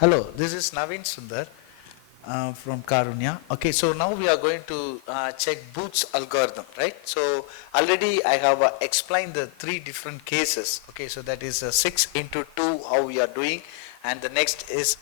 Hello, this is Naveen Sundar from Karunya. Okay, so now we are going to check Booth's algorithm, right? So already I have explained the three different cases. Okay, so that is 6 into 2, how we are doing, and the next is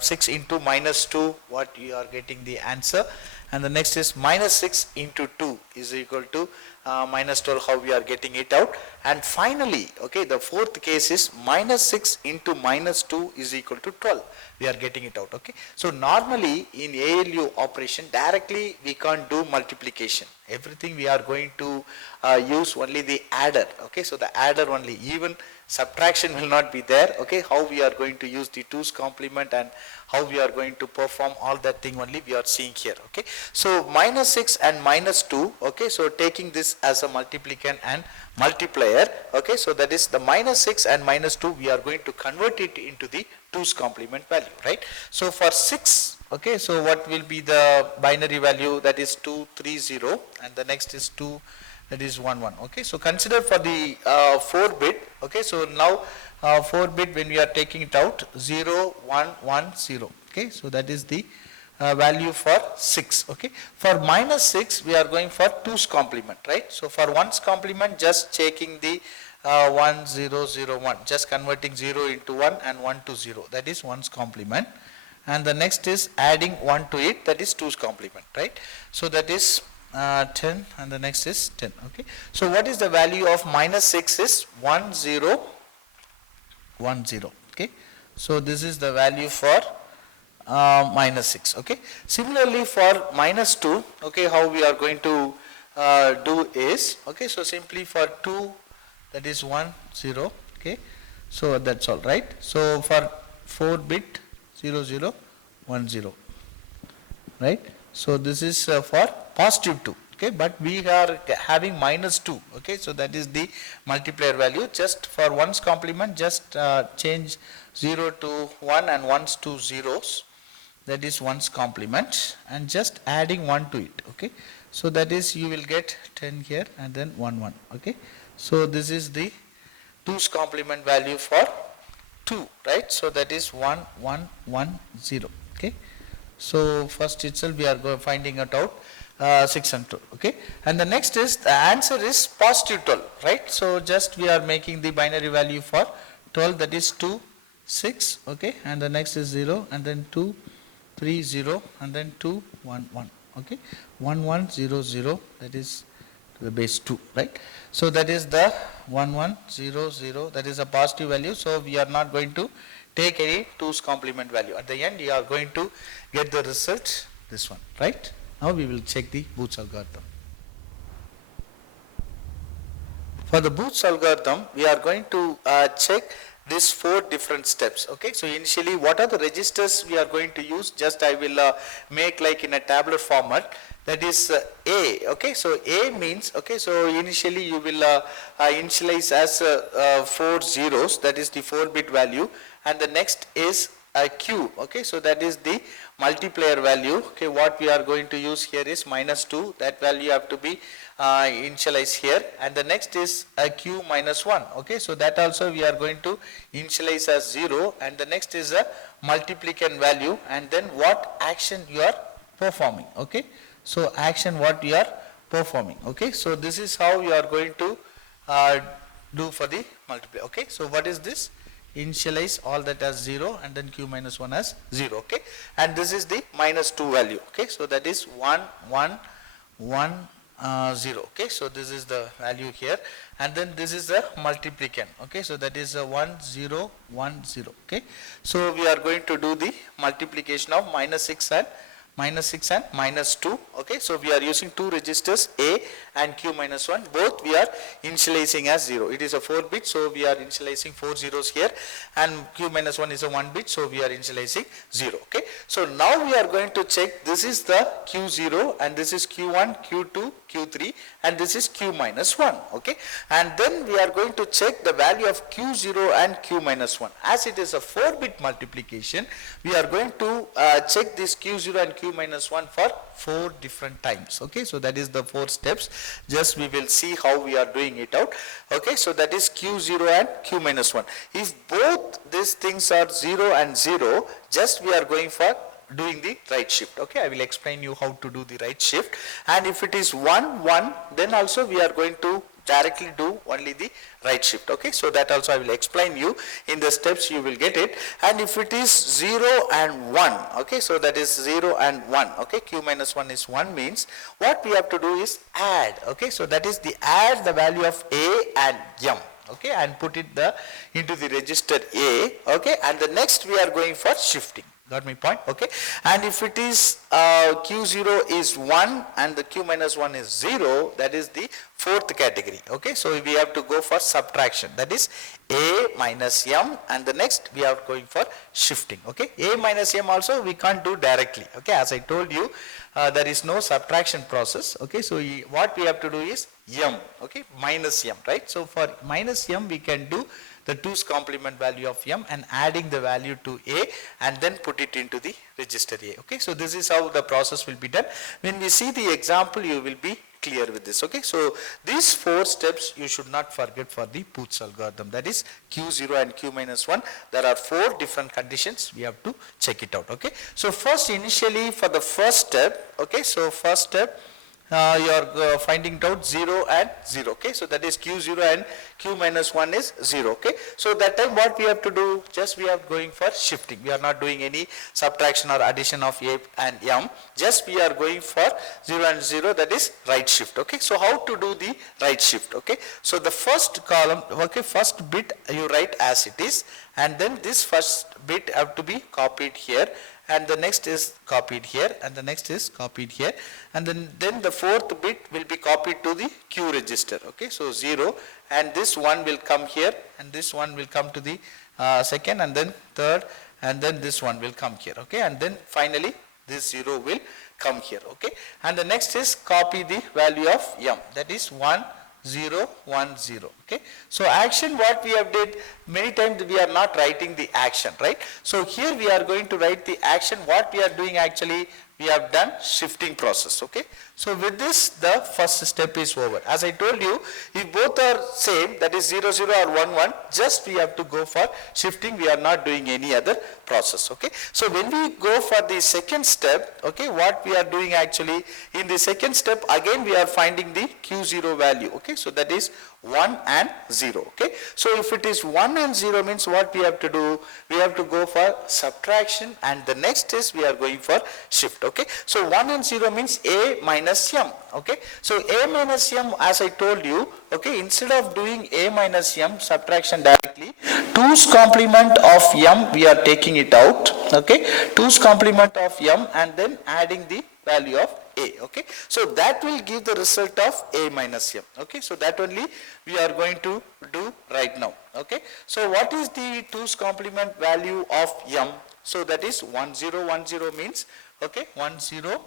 6 into minus 2, what you are getting the answer, and the next is minus 6 into 2 is equal to minus 12, how we are getting it out. And finally, okay, the fourth case is minus 6 into minus 2 is equal to 12. We are getting it out, okay. So normally in ALU operation, directly we can't do multiplication. Everything we are going to use only the adder, okay. So the adder only, even subtraction will not be there, okay. How we are going to use the 2's complement and how we are going to perform all that thing only we are seeing here, okay. So minus 6 and minus 2, okay, so taking this as a multiplicand and multiplier, okay, so that is the minus 6 and minus 2, we are going to convert it into the 2's complement value, right. So for 6, okay, so what will be the binary value? That is 230, and the next is 2, that is 11, okay. So consider for the 4 bit, okay, so now 4 bit, when we are taking it out, 0 1 1 0, okay, so that is the value for 6, okay. For minus 6, we are going for 2's complement, right. So for 1's complement, just checking the 1 0 0 1, just converting 0 into 1 and 1 to 0, that is 1's complement, and the next is adding 1 to it, that is 2's complement, right. So that is 10, and the next is 10, okay. So what is the value of minus 6 is 1 0 1 0, okay. So this is the value for minus 6, okay. Similarly for minus 2, okay, how we are going to do is, okay, so simply for 2, that is 1 0, okay, so that's all, right. So for 4 bit 0 0 1 0, right. So this is for positive 2, okay, but we are having minus 2, okay, so that is the multiplier value. Just for 1's complement, just change 0 to 1 and 1's to zeros, that is 1's complement, and just adding 1 to it, okay. So that is, you will get 10 here and then 1 1, okay. So this is the 2's complement value for 2, right. So that is 1 1 1 0, okay. So first itself we are finding it out 6 and 2, okay. And the next is, the answer is positive 12, right. So just we are making the binary value for 12, that is 2 6, okay, and the next is 0 and then 2 3 0 and then 2 1 1, okay, 1 1 0 0, that is to the base 2, right. So that is the 1 1 0 0, that is a positive value. So we are not going to take any 2's complement value. At the end, you are going to get the result, this one, right. Now we will check the Booth's algorithm. For the Booth's algorithm, we are going to check these 4 different steps, okay. So initially, what are the registers we are going to use? Just I will make like in a tabular format, that is A, okay. So A means, okay, so initially you will initialize as 4 zeros, that is the 4 bit value, and the next is a Q, okay, so that is the multiplier value, okay. What we are going to use here is minus 2, that value have to be initialized here, and the next is a Q minus 1, okay, so that also we are going to initialize as 0, and the next is a multiplicand value, and then what action you are performing, okay. So action what you are performing, okay. So this is how you are going to do for the multiplier, okay. So what is this? Initialize all that as 0 and then Q minus 1 as 0, okay, and this is the minus 2 value, okay. So that is 1 1 1 0, okay. So this is the value here, and then this is the multiplicand, okay. So that is 1 0 1 0, okay. So we are going to do the multiplication of minus 6 and minus 2, okay. So we are using 2 registers, A and Q minus 1, both we are initializing as 0. It is a 4 bit, so we are initializing 4 zeros here, and Q minus 1 is a 1 bit, so we are initializing 0, okay. So now we are going to check, this is the Q0 and this is Q1, Q2, Q3, and this is Q minus 1, okay. And then we are going to check the value of Q0 and Q minus 1. As it is a 4 bit multiplication, we are going to check this Q0 and q minus 1 for 4 different times. Okay, so that is the 4 steps. Just we will see how we are doing it out. Okay, so that is q0 and q minus 1. If both these things are 0 and 0, just we are going for doing the right shift. Okay, I will explain you how to do the right shift. And if it is 1 1, then also we are going to directly do only the right shift. Okay, so that also I will explain you in the steps, you will get it. And if it is 0 and 1, okay, so that is 0 and 1. Okay, q minus 1 is 1 means what we have to do is add. Okay, so that is the add the value of a and m. Okay, and put it into the register a. Okay, and the next we are going for shifting. Got my point? Okay, and if it is q0 is 1 and the q minus 1 is 0, that is the fourth category. Okay, so we have to go for subtraction, that is a minus m, and the next we are going for shifting. Okay, a minus m also we can't do directly. Okay, as I told you, there is no subtraction process. Okay, so what we have to do is m. Okay, minus m, right? So for minus m we can do the 2's complement value of m and adding the value to a and then put it into the register a. Okay, so this is how the process will be done. When we see the example, you will be clear with this. Okay, so these 4 steps you should not forget for the Booth's algorithm, that is q0 and q minus 1. There are 4 different conditions, we have to check it out. Okay, so first initially for the first step, okay, so first step you are finding out 0 and 0. Okay, so that is q0 and q minus 1 is 0. Okay, so that time what we have to do, just we are going for shifting. We are not doing any subtraction or addition of a and m, just we are going for 0 and 0, that is right shift. Okay, so how to do the right shift? Okay, so the first column, okay, first bit you write as it is, and then this first bit have to be copied here, and the next is copied here, and the next is copied here, and then the fourth bit will be copied to the Q register. Okay, so 0, and this one will come here, and this one will come to the second, and then third, and then this one will come here. Okay, and then finally this 0 will come here. Okay, and the next is copy the value of m, that is 1 0 1 0. Okay, so action what we have did, many times we are not writing the action, right? So here we are going to write the action. What we are doing actually, we have done shifting process. Okay, so with this the first step is over. As I told you, if both are same, that is 0 0 or 1 1, just we have to go for shifting. We are not doing any other process. Okay, so when we go for the second step, okay, what we are doing actually, in the second step again we are finding the q0 value. Okay, so that is 1 and 0. Okay, so if it is 1 and 0 means what we have to do, we have to go for subtraction, and the next is we are going for shift. Okay, so 1 and 0 means a minus m. Okay, so a minus m, as I told you, okay, instead of doing a minus m subtraction directly, 2's complement of m we are taking it out. Okay, 2's complement of m and then adding the value of a. Okay, so that will give the result of a minus m. Okay, so that only we are going to do right now. Okay, so what is the 2's complement value of m? So that is 1 0 1 0 means, okay, 1 0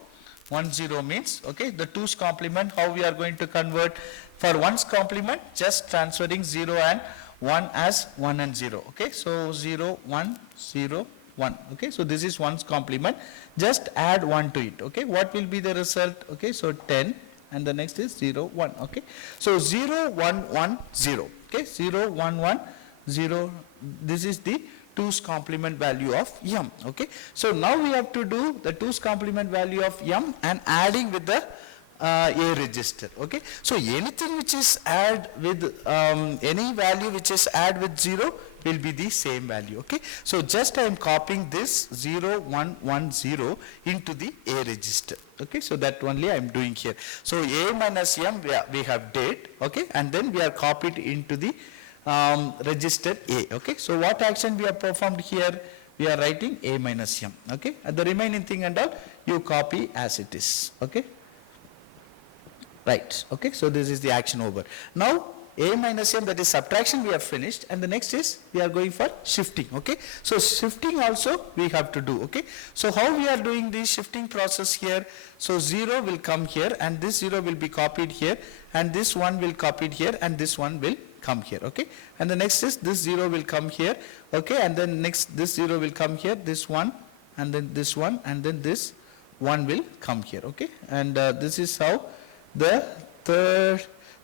1 0 means, okay, the 2's complement, how we are going to convert? For 1's complement, just transferring 0 and 1 as 1 and 0. Okay, so 0 1 0 1. Okay, so this is 1's complement, just add 1 to it. Okay, what will be the result? Okay, so 10, and the next is 0 1. Okay, so 0 1 1 0. Okay, 0 1 1 0, this is the 2's complement value of m. Okay, so now we have to do the 2's complement value of m and adding with the a register. Okay, so anything which is add with any value which is add with 0 will be the same value. Okay, so just I am copying this 0 1 1 0 into the a register. Okay, so that only I am doing here. So a minus m we have did. Okay, and then we are copied into the register a. Okay, so what action we have performed here? We are writing a minus m. Okay, and the remaining thing and all you copy as it is. Okay, right. Okay, so this is the action over. Now a minus m, that is subtraction, we have finished, and the next is we are going for shifting. Okay, so shifting also we have to do. Okay, so how we are doing the shifting process here? So 0 will come here, and this 0 will be copied here, and this one will copied here, and this one will come here. Okay, and the next is this 0 will come here. Okay, and then next this 0 will come here, this one, and then this one, and then this 1 will come here, okay? And this is how the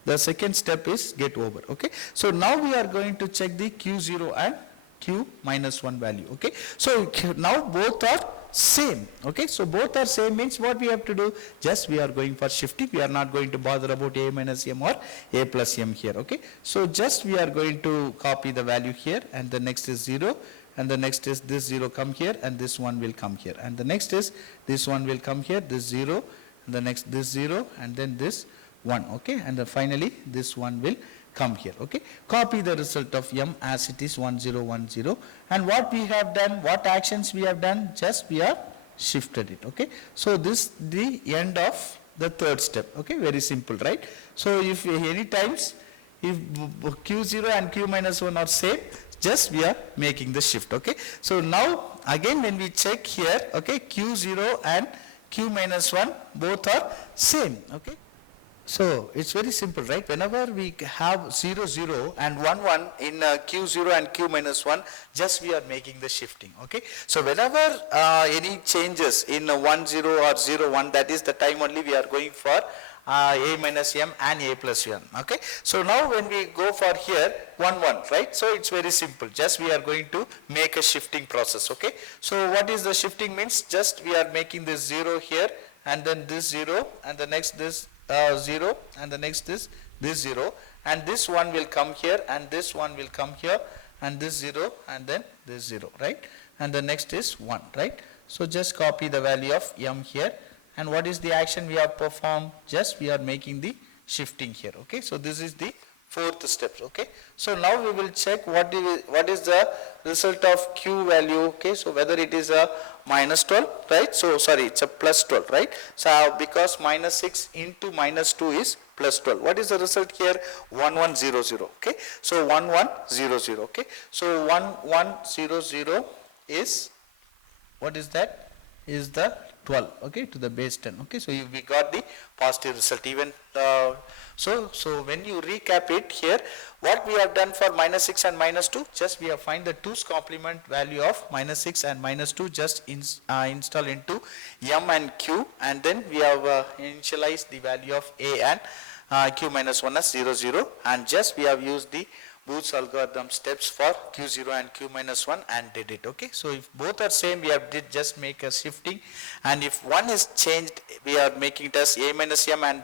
the second step is get over, okay? So now we are going to check the Q0 and Q minus 1 value, okay? So now both are same, okay? So both are same means what we have to do? Just we are going for shifting. We are not going to bother about A minus M or A plus M here, okay? So just we are going to copy the value here, and the next is 0, and the next is this 0 come here, and this 1 will come here, and the next is this 1 will come here, this 0, and the next this 0, and then this 1, okay? And then finally this 1 will come here, okay? Copy the result of M as it is 1 0 1 0, and what we have done, what actions we have done, just we have shifted it, okay? So this the end of the third step, okay? Very simple, right? So if any times if Q0 and Q minus 1 are same, just we are making the shift, okay? So now again when we check here, okay, Q0 and Q minus 1 both are same, okay? So it's very simple, right? Whenever we have 0 0 and 1 1 in Q0 and Q minus 1, just we are making the shifting, okay? So whenever any changes in 1 0 or 0 1, that is the time only we are going for A minus M and A plus M, okay? So now when we go for here 1 1, right? So it's very simple, just we are going to make a shifting process, okay? So what is the shifting means? Just we are making this 0 here, and then this 0, and the next this 0, and the next is this 0, and this 1 will come here, and this 1 will come here, and this 0, and then this 0, right? And the next is 1, right? So just copy the value of M here, and what is the action we have performed? Just we are making the shifting here, okay? So this is the fourth step, okay? So now we will check what is the result of Q value, okay? So whether it is a minus 12, right? So sorry, it's a plus 12, right? So because minus 6 into minus 2 is plus 12. What is the result here? 1 1 0 0, okay? So 1 1 0 0, okay? So 1 1 0 0 is, what is that? Is the 12, okay, to the base 10, okay? So we got the positive result even. So when you recap it here, what we have done for minus 6 and minus 2, just we have find the 2's complement value of minus 6 and minus 2, just install into M and Q, and then we have initialized the value of A and Q minus 1 as 0 0, and just we have used the Booth's algorithm steps for Q0 and Q minus 1 and did it, okay? So if both are same, we have did just make a shifting, and if one is changed, we are making it as A minus M, and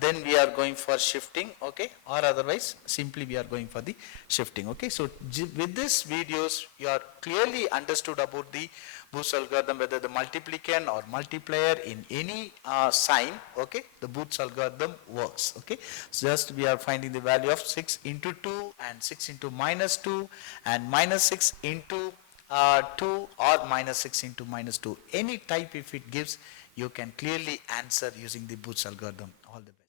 then we are going for shifting, okay? Or otherwise simply we are going for the shifting, okay? So with this videos you are clearly understood about the Booth's algorithm, whether the multiplicand or multiplier in any sign, okay, the Booth's algorithm works, okay? So just we are finding the value of 6 into 2 and 6 into minus 2 and minus 6 into 2 or minus 6 into minus 2. Any type if it gives, you can clearly answer using the Booth's algorithm. All the best.